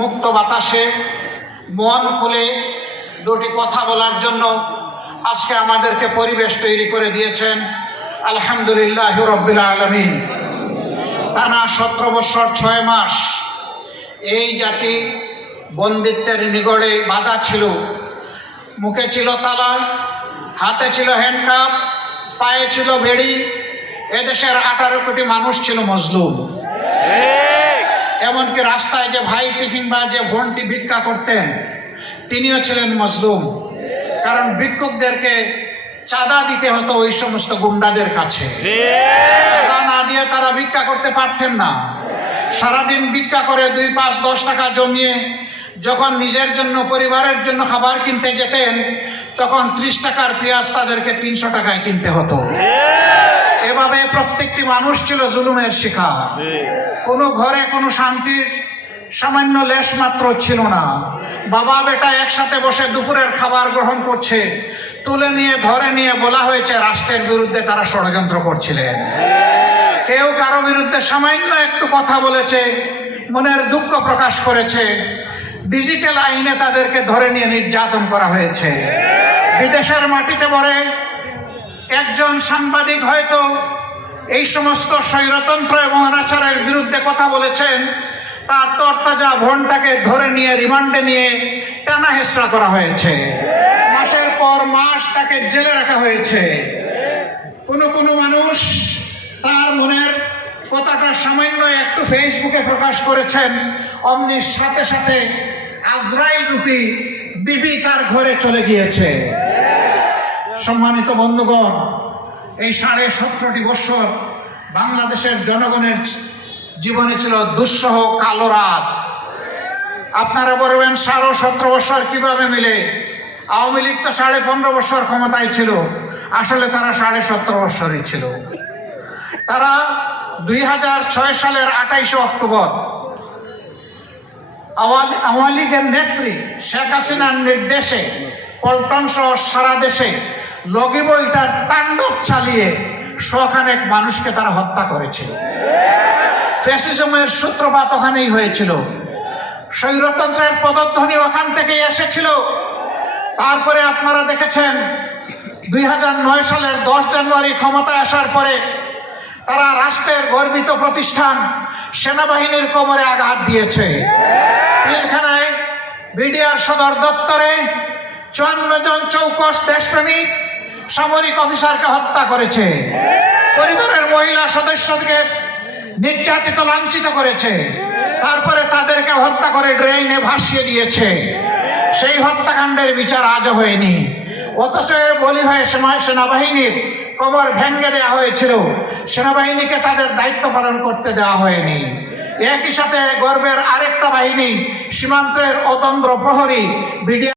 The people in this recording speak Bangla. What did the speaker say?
মুক্ত বাতাসে মন খুলে দুটি কথা বলার জন্য আজকে আমাদেরকে পরিবেশ তৈরি করে দিয়েছেন। আলহামদুলিল্লাহ রাব্বিল আলামিন। টানা 17 বছর 6 মাস এই জাতি বন্দিত্বের নিগড়ে বাধা ছিল। মুখে ছিল তালা, হাতে ছিল হ্যান্ডকাপ, পায়ে ছিল বেড়ি। এদেশের 18 কোটি মানুষ ছিল মজলুম। এমনকি রাস্তায় যে ভাইটি কিংবা যে বোনটি ভিক্ষা করতেন তিনিও ছিলেন মজলুম। কারণ ভিক্ষুকদেরকে চাঁদা দিতে হতো ওই সমস্ত গুন্ডাদের কাছে। চাঁদা না দিয়ে তারা ভিক্ষা করতে পারতেন না। সারাদিন ভিক্ষা করে 2, 5, 10 টাকা জমিয়ে যখন নিজের জন্য পরিবারের জন্য খাবার কিনতে যেতেন তখন 30 টাকার পেঁয়াজ তাদেরকে 300 টাকায় কিনতে হতো। এভাবে প্রত্যেকটি মানুষ ছিল জুলুমের শিকার। কোনো ঘরে কোনো শান্তির সামান্য লেশ মাত্র ছিল না। বাবা বেটা একসাথে বসে দুপুরের খাবার গ্রহণ করছে, তুলে নিয়ে ধরে নিয়ে বলা হয়েছে রাষ্ট্রের বিরুদ্ধে তারা ষড়যন্ত্র করছিলেন। কেউ কারো বিরুদ্ধে সামান্য একটু কথা বলেছে, মনের দুঃখ প্রকাশ করেছে, ডিজিটাল আইনে তাদেরকে ধরে নিয়ে নির্যাতন করা হয়েছে। বিদেশের মাটিতে পড়ে একজন সাংবাদিক হয়তো এই সমস্ত স্বৈরতন্ত্র এবং অনাচারের বিরুদ্ধে কথা বলেছেন, তার তরতাজা বোনটাকে ধরে নিয়ে রিমান্ডে নিয়ে টানা হেঁচড়া করা হয়েছে। মাসের পর মাস তাকে জেলে রাখা হয়েছে। কোনো মানুষ তার মনের কথাটা সামান্য একটু ফেসবুকে প্রকাশ করেছেন, অমনি সাথে সাথে আজরাইল রূপী বিবি তার ঘরে চলে গিয়েছে। সম্মানিত বন্ধুগণ, এই 17.5 বছর বাংলাদেশের জনগণের জীবনে ছিল দুঃসহ কালো রাত। আপনারা বলবেন 17 বছর কিভাবে মিলে? আওয়ামী লীগ তো 15.5 বছর ক্ষমতায় ছিল। আসলে তারা 17.5 বছরই ছিল। তারা 2006 সালের 28 অক্টোবর আওয়ামী লীগের নেত্রী শেখ হাসিনার নির্দেশে পল্টন সহ সারা দেশে লগি বইটার তাণ্ডব চালিয়ে শখানেক মানুষকে তারা হত্যা করেছিল। ফ্যাসিজমের সূত্রপাত ওখানেই হয়েছিল। স্বৈরতন্ত্রের পদধ্বনি ওখান থেকেই এসেছিল। তারপরে আপনারা দেখেছেন 2009 সালের 10 জানুয়ারি ক্ষমতায় আসার পরে তারা রাষ্ট্রের গর্বিত প্রতিষ্ঠান সেনাবাহিনীর কোমরে আঘাত দিয়েছে। পিলখানায় বিডিআর সদর দপ্তরে 54 জন চৌকস দেশপ্রেমিক সামরিক অফিসারকে হত্যা করেছে। পরিবারের মহিলা সদস্যকে নির্যাতিত লাঞ্ছিত করেছে। তারপরে তাদেরকে হত্যা করে ড্রেনে ভাসিয়ে দিয়েছে। সেই হত্যাকাণ্ডের বিচার আজও হয়নি। অথচ বলি হয়ে সেনাবাহিনীর কোমর ভেঙে দেওয়া হয়েছিল। সেনাবাহিনীকে তাদের দায়িত্ব পালন করতে দেওয়া হয়নি। একই সাথে গর্বের আরেকটা বাহিনী সীমান্তের অতন্দ্র প্রহরী বিডিআর